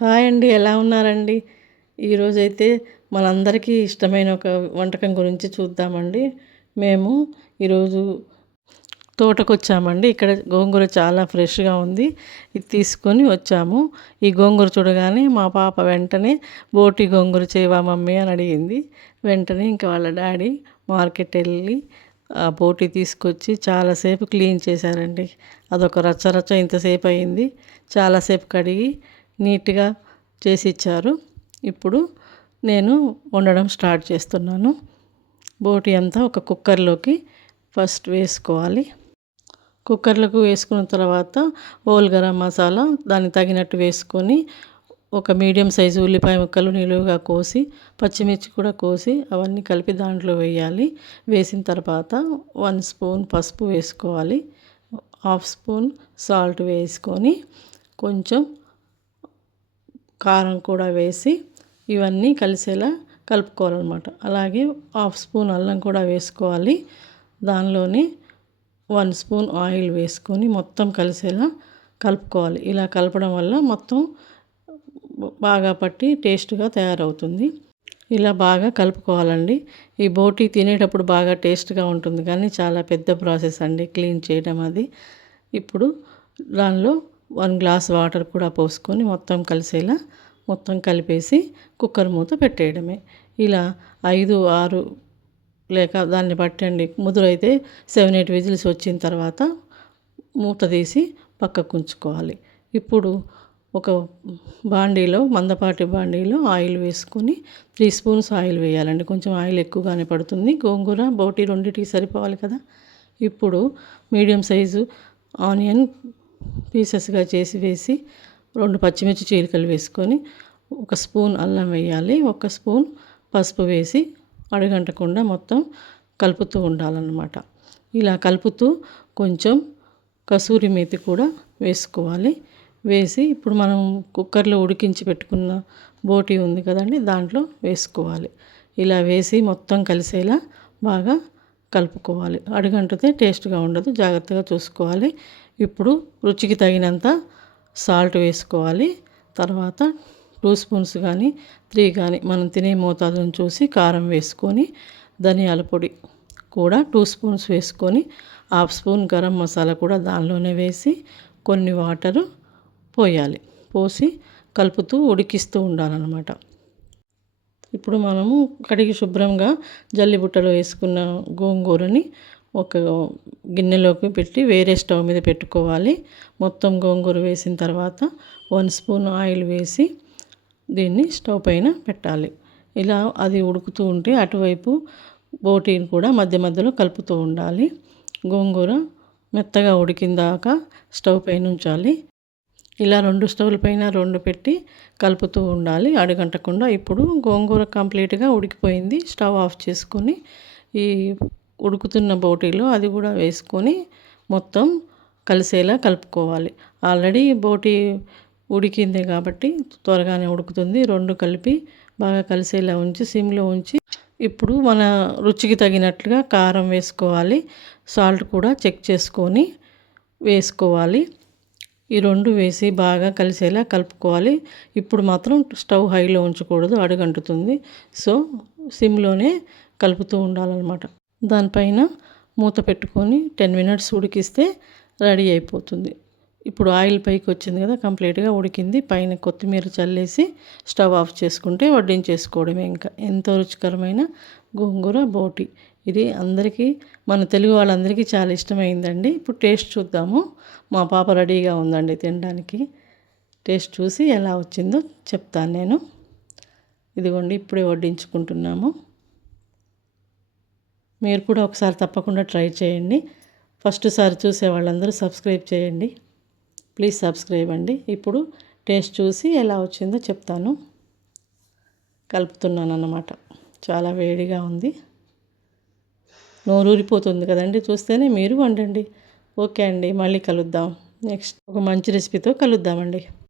Hi అండి. ఎలా ఉన్నారండి? ఈరోజైతే మనందరికీ ఇష్టమైన ఒక వంటకం గురించి చూద్దామండి. మేము ఈరోజు తోటకొచ్చామండి. ఇక్కడ గోంగూర చాలా ఫ్రెష్‌గా ఉంది. ఇది తీసుకొని వచ్చాము. ఈ గోంగూర చూడగానే మా పాప వెంటనే బోటి గోంగూర చేయవా మమ్మీ అని అడిగింది. వెంటనే ఇంక వాళ్ళ డాడీ మార్కెటెళ్ళి ఆ బోటి తీసుకొచ్చి చాలాసేపు క్లీన్ చేశారండి. అదొక రచ్చ రచ్చ ఇంతసేపు అయింది. చాలాసేపు కడిగి నీట్‌గా చేసిచ్చారు. ఇప్పుడు నేను వండడం స్టార్ట్ చేస్తున్నాను. బోటి అంతా ఒక కుక్కర్లోకి ఫస్ట్ వేసుకోవాలి. కుక్కర్లోకి వేసుకున్న తర్వాత హోల్ గరం మసాలా దానికి తగినట్టు వేసుకొని ఒక మీడియం సైజు ఉల్లిపాయ ముక్కలు నిలువుగా కోసి పచ్చిమిర్చి కూడా కోసి అవన్నీ కలిపి దాంట్లో వేయాలి. వేసిన తర్వాత 1 స్పూన్ పసుపు వేసుకోవాలి. 1/2 స్పూన్ సాల్ట్ వేసుకొని కొంచెం కారం కూడా వేసి ఇవన్నీ కలిసేలా కలుపుకోవాలన్నమాట. అలాగే 1/2 స్పూన్ అల్లం కూడా వేసుకోవాలి. దానిలోని 1 స్పూన్ ఆయిల్ వేసుకొని మొత్తం కలిసేలా కలుపుకోవాలి. ఇలా కలపడం వల్ల మొత్తం బాగా పట్టి టేస్ట్గా తయారవుతుంది. ఇలా బాగా కలుపుకోవాలండి. ఈ బోటి తినేటప్పుడు బాగా టేస్ట్గా ఉంటుంది కానీ చాలా పెద్ద ప్రాసెస్ అండి క్లీన్ చేయడం అది. ఇప్పుడు దానిలో 1 గ్లాస్ వాటర్ కూడా పోసుకొని మొత్తం కలిసేలా మొత్తం కలిపేసి కుక్కర్ మూత పెట్టేయడమే. ఇలా 5, 6 లేక దాన్ని బట్టండి. ముదురైతే 7, 8 విజిల్స్ వచ్చిన తర్వాత మూత తీసి పక్కకు ఉంచుకోవాలి. ఇప్పుడు ఒక బాండీలో మందపాటి బాండీలో ఆయిల్ వేసుకొని 3 స్పూన్స్ ఆయిల్ వేయాలండి. కొంచెం ఆయిల్ ఎక్కువగానే పడుతుంది. గోంగూర బోటి రెండిటికి సరిపోవాలి కదా. ఇప్పుడు మీడియం సైజు ఆనియన్ పీసెస్గా చేసి వేసి 2 పచ్చిమిర్చి చీలికలు వేసుకొని 1 స్పూన్ అల్లం వేయాలి. 1 స్పూన్ పసుపు వేసి అడుగంటకుండా మొత్తం కలుపుతూ ఉండాలన్నమాట. ఇలా కలుపుతూ కొంచెం కసూరి మేతి కూడా వేసుకోవాలి. వేసి ఇప్పుడు మనం కుక్కర్లో ఉడికించి పెట్టుకున్న బోటి ఉంది కదండి దాంట్లో వేసుకోవాలి. ఇలా వేసి మొత్తం కలిసేలా బాగా కలుపుకోవాలి. అడుగంటితే టేస్ట్గా ఉండదు. జాగ్రత్తగా చూసుకోవాలి. ఇప్పుడు రుచికి తగినంత సాల్ట్ వేసుకోవాలి. తర్వాత 2 స్పూన్స్ కానీ 3 కానీ మనం తినే మోతాదును చూసి కారం వేసుకొని ధనియాల పొడి కూడా 2 స్పూన్స్ వేసుకొని 1/2 స్పూన్ గరం మసాలా కూడా దానిలోనే వేసి కొన్ని వాటరు పోయాలి. పోసి కలుపుతూ ఉడికిస్తూ ఉండాలన్నమాట. ఇప్పుడు మనము కడిగి శుభ్రంగా జల్లిబుట్టలో వేసుకున్న గోంగూరని ఒక గిన్నెలోకి పెట్టి వేరే స్టవ్ మీద పెట్టుకోవాలి. మొత్తం గోంగూర వేసిన తర్వాత 1 స్పూన్ ఆయిల్ వేసి దీన్ని స్టవ్ పైన పెట్టాలి. ఇలా అది ఉడుకుతూ ఉంటే అటువైపు బోటీని కూడా మధ్య మధ్యలో కలుపుతూ ఉండాలి. గోంగూర మెత్తగా ఉడికిందాక స్టవ్ పైన ఉంచాలి. ఇలా 2 స్టవ్ల పైన 2 పెట్టి కలుపుతూ ఉండాలి అడుగంటకుండా. ఇప్పుడు గోంగూర కంప్లీట్గా ఉడికిపోయింది. స్టవ్ ఆఫ్ చేసుకొని ఈ ఉడుకుతున్న బోటీలో అది కూడా వేసుకొని మొత్తం కలిసేలా కలుపుకోవాలి. ఆల్రెడీ బోటీ ఉడికింది కాబట్టి త్వరగానే ఉడుకుతుంది. 2 కలిపి బాగా కలిసేలా ఉంచి సిమ్లో ఉంచి ఇప్పుడు మన రుచికి తగినట్లుగా కారం వేసుకోవాలి. సాల్ట్ కూడా చెక్ చేసుకొని వేసుకోవాలి. ఈ 2 వేసి బాగా కలిసేలా కలుపుకోవాలి. ఇప్పుడు మాత్రం స్టవ్ హైలో ఉంచకూడదు, అడుగంటుతుంది. సో సిమ్లోనే కలుపుతూ ఉండాలన్నమాట. దానిపైన మూత పెట్టుకొని 10 మినిట్స్ ఉడికిస్తే రెడీ అయిపోతుంది. ఇప్పుడు ఆయిల్ పైకి వచ్చింది కదా, కంప్లీట్గా ఉడికింది. పైన కొత్తిమీర చల్లేసి స్టవ్ ఆఫ్ చేసుకుంటే వడ్డించేసుకోవడమే. ఇంకా ఎంతో రుచికరమైన గోంగూర బోటి. ఇది అందరికీ మన తెలుగు వాళ్ళందరికీ చాలా ఇష్టమైందండి. ఇప్పుడు టేస్ట్ చూద్దాము. మా పాప రెడీగా ఉందండి తినడానికి. టేస్ట్ చూసి ఎలా వచ్చిందో చెప్తాను నేను. ఇదిగోండి ఇప్పుడే వడ్డించుకుంటున్నాము. మీరు కూడా ఒకసారి తప్పకుండా ట్రై చేయండి. ఫస్ట్ సారి చూసే వాళ్ళందరూ సబ్స్క్రైబ్ చేయండి. ప్లీజ్ సబ్స్క్రైబ్ అండి. ఇప్పుడు టేస్ట్ చూసి ఎలా వచ్చిందో చెప్తాను. కలుపుతున్నాను అన్నమాట. చాలా వేడిగా ఉంది. నోరూరిపోతుంది కదండి చూస్తేనే. మీరు వండండి. ఓకే అండి, మళ్ళీ కలుద్దాం. నెక్స్ట్ ఒక మంచి రెసిపీతో కలుద్దామండి.